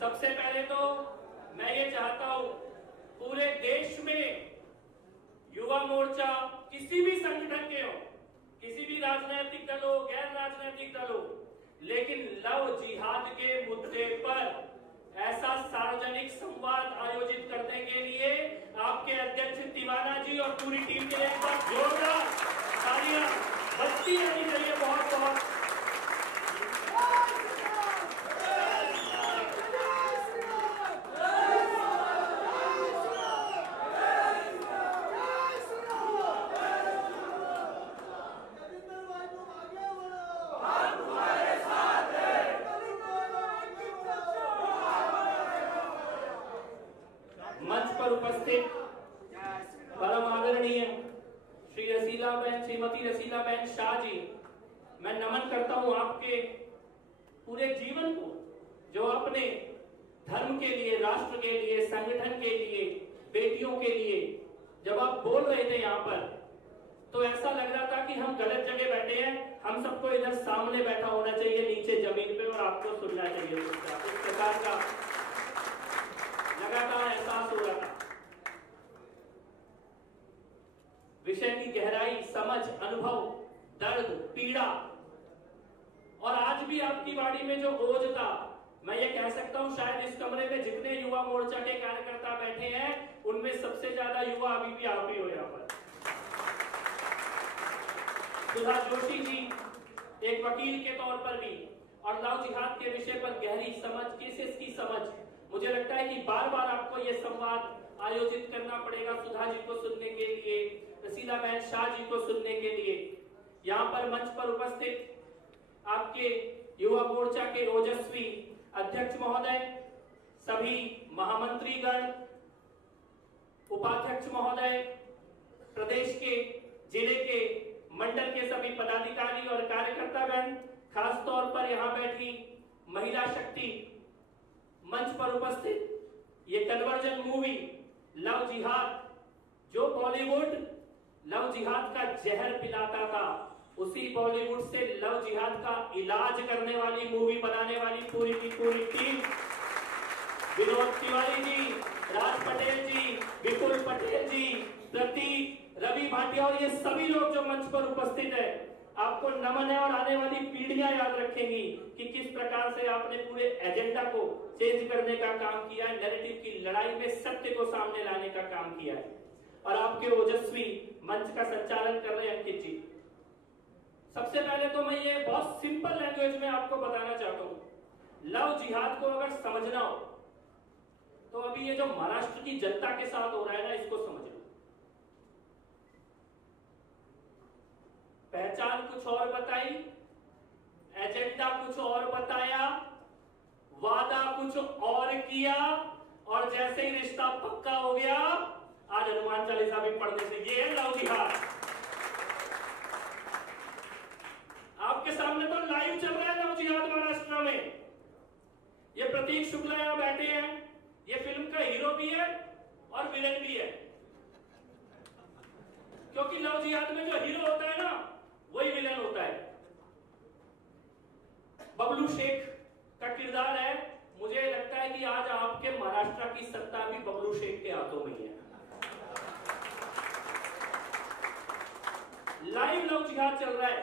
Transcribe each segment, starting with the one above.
सबसे पहले तो मैं ये चाहता हूं पूरे देश में युवा मोर्चा किसी भी संगठन के हो, किसी भी राजनीतिक दल हो, गैर राजनीतिक दल हो, लेकिन लव जिहाद के मुद्दे पर ऐसा सार्वजनिक संवाद आयोजित करने के लिए आपके अध्यक्ष तिवाना जी और पूरी टीम के लिए एक बार जोरदार तालियां बजती रहनी चाहिए। बहुत बहुत उपस्थित परम आदरणीय श्रीमती रसीलाबेन शाह जी, मैं नमन करता हूं आपके पूरे जीवन को, जो आपने धर्म के लिए, राष्ट्र के लिए, संगठन के लिए, बेटियों के लिए, जब आप बोल रहे थे यहां पर तो ऐसा लग रहा था कि हम गलत जगह बैठे हैं, हम सबको इधर सामने बैठा होना चाहिए नीचे जमीन पे और आपको सुनना चाहिए। इस प्रकार का लगातार एहसास हो रहा था। विषय की गहराई, समझ, अनुभव, दर्द, पीड़ा और आज भी आपकी वाणी में जो ओज था, मैं ये कह सकता हूं शायद इस कमरे में जितने युवा मोर्चा के कार्यकर्ता बैठे हैं उनमें सबसे ज्यादा युवा अभी भी आप ही हो। यहाँ पर सुधा जोशी जी एक वकील के तौर पर भी और लव जिहाद के विषय पर गहरी समझ, केसेस की समझ, मुझे लगता है कि बार बार आपको यह संवाद आयोजित करना पड़ेगा सुधा जी को सुनने के लिए, रसीलाबेन शाह जी को सुनने के लिए। यहाँ पर मंच पर उपस्थित आपके युवा मोर्चा के ओजस्वी अध्यक्ष महोदय, सभी महामंत्रीगण, उपाध्यक्ष महोदय, प्रदेश के, जिले के, मंडल के सभी पदाधिकारी और कार्यकर्तागण, खास तौर पर यहाँ बैठी महिला शक्ति, मंच पर उपस्थित ये कन्वर्जन मूवी लव जिहाद, जो बॉलीवुड लव जिहाद का जहर पिलाता था, उसी बॉलीवुड से लव जिहाद का इलाज करने वाली मूवी बनाने वाली पूरी की पूरी टीम, विनोद तिवारी जी, राज पटेल जी, विपुल पटेल जी, प्रतीक, रवि भाटिया और ये सभी लोग जो मंच पर उपस्थित है, आपको नमन है और आने वाली पीढ़ियां याद रखेंगी कि किस प्रकार से आपने पूरे एजेंडा को चेंज करने का काम किया है, नैरेटिव की लड़ाई में सत्य को सामने लाने का काम किया है। और आपके ओजस्वी मंच का संचालन कर रहे हैं अंकित जी। सबसे पहले तो मैं ये बहुत सिंपल लैंग्वेज में आपको बताना चाहता हूं, लव जिहाद को अगर समझना हो तो अभी ये जो महाराष्ट्र की जनता के साथ हो रहा है ना, इसको समझ लो। पहचान कुछ और बताई, एजेंडा कुछ और बताया, वादा कुछ और किया और जैसे ही रिश्ता पक्का हो गया आज हनुमान चालीसा भी पढ़ने से, ये है लव जिहाद। आपके सामने तो लाइव चल रहा है लव जिहाद महाराष्ट्र में। ये प्रतीक शुक्ला यहां बैठे हैं, ये फिल्म का हीरो भी है और विलेन भी है, क्योंकि लव जिहाद में जो हीरो होता है ना वही विलेन होता है। बबलू शेख का किरदार है, मुझे लगता है कि आज आपके महाराष्ट्र की सत्ता भी बबलू शेख के हाथों में ही है। लाइव लव जिहाद चल रहा है,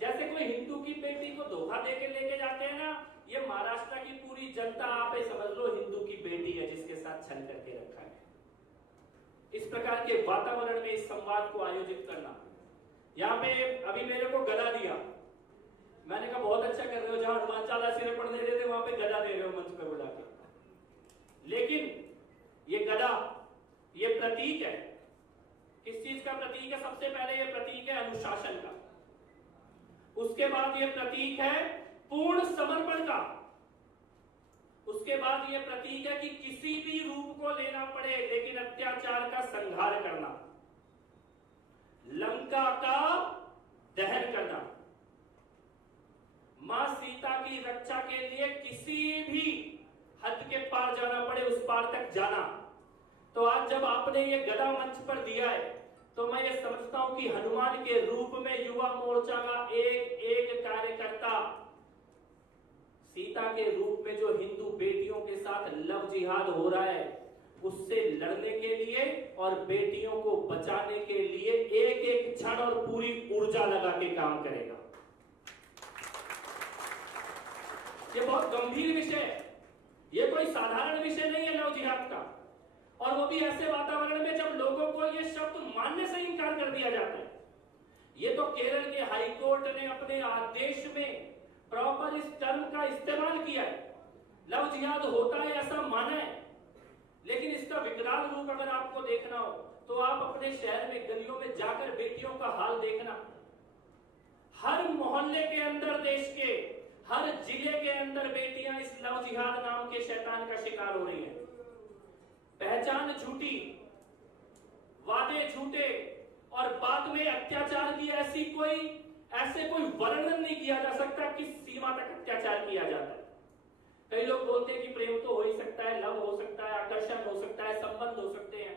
जैसे कोई हिंदू की बेटी को धोखा देके लेके जाते हैं ना, ये महाराष्ट्र की पूरी जनता आप समझ लो हिंदू की बेटी है जिसके साथ छल करके रखा है। इस प्रकार के वातावरण में इस संवाद को आयोजित करना, यहाँ पे अभी मेरे को गदा दिया, मैंने कहा बहुत अच्छा कर रहे हो, जहां हनुमान चालीसा सिरे पढ़ने दे थे वहां पे गदा दे रहे हो मंच पे बुला के। लेकिन ये गदा, ये प्रतीक है, किस चीज का प्रतीक है? सबसे पहले ये प्रतीक है अनुशासन का, उसके बाद ये प्रतीक है पूर्ण समर्पण का, उसके बाद ये प्रतीक है कि किसी भी रूप को लेना पड़े लेकिन अत्याचार का संहार करना, लंका का दहन करना, मां सीता की रक्षा के लिए किसी भी हद के पार जाना पड़े उस पार तक जाना। तो आज जब आपने ये गदा मंच पर दिया है तो मैं ये समझता हूं कि हनुमान के रूप में युवा मोर्चा का एक एक कार्यकर्ता सीता के रूप में जो हिंदू बेटियों के साथ लव जिहाद हो रहा है, उससे लड़ने के लिए और बेटियों को बचाने के लिए एक एक क्षण और पूरी ऊर्जा लगा के काम करेगा। ये बहुत गंभीर विषय है, ये कोई साधारण विषय नहीं है लव जिहाद का, और वो भी ऐसे वातावरण में जब लोगों को ये शब्द मानने से इनकार कर दिया जाता है। ये तो केरल के हाईकोर्ट ने अपने आदेश में प्रॉपर इस टर्म का इस्तेमाल किया है, लव जिहाद होता है ऐसा माना है। लेकिन इसका विकराल रूप अगर आपको देखना हो तो आप अपने शहर में गलियों में जाकर बेटियों का हाल देखना। हर मोहल्ले के अंदर, देश के हर जिले के अंदर बेटियां इस लव जिहाद नाम के शैतान का शिकार हो रही हैं। पहचान झूठी, वादे झूठे और बाद में अत्याचार की ऐसे कोई वर्णन नहीं किया जा सकता किस सीमा तक अत्याचार किया जाता है। कई लोग बोलते हैं कि प्रेम तो हो ही सकता है, लव हो सकता है, आकर्षण हो सकता है, संबंध हो सकते हैं,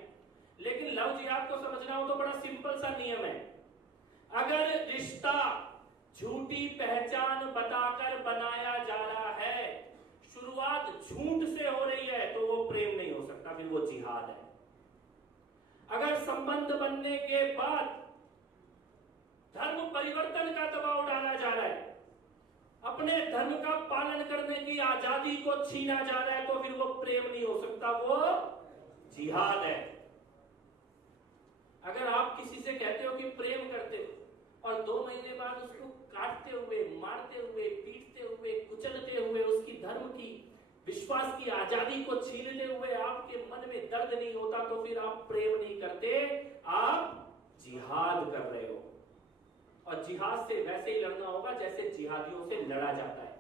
लेकिन लव जिहाद को समझना हो तो बड़ा सिंपल सा नियम है। अगर रिश्ता झूठी पहचान बताकर बनाया जा रहा है, शुरुआत झूठ से हो रही है, तो वो प्रेम नहीं हो सकता, फिर वो जिहाद है। अगर संबंध बनने के बाद धर्म परिवर्तन का दबाव डाला जा रहा है, अपने धर्म का पालन करने की आजादी को छीना जा रहा है, तो फिर वो प्रेम नहीं हो सकता, वो जिहाद है। अगर आप किसी से कहते हो कि प्रेम करते हो और 2 महीने बाद उसको काटते हुए, मारते हुए, पीटते हुए, कुचलते हुए, उसकी धर्म की, विश्वास की आजादी को छीनते हुए आपके मन में दर्द नहीं होता, तो फिर आप प्रेम नहीं करते, आप जिहाद कर रहे हो। और जिहाद से वैसे ही लड़ना होगा जैसे जिहादियों से लड़ा जाता है।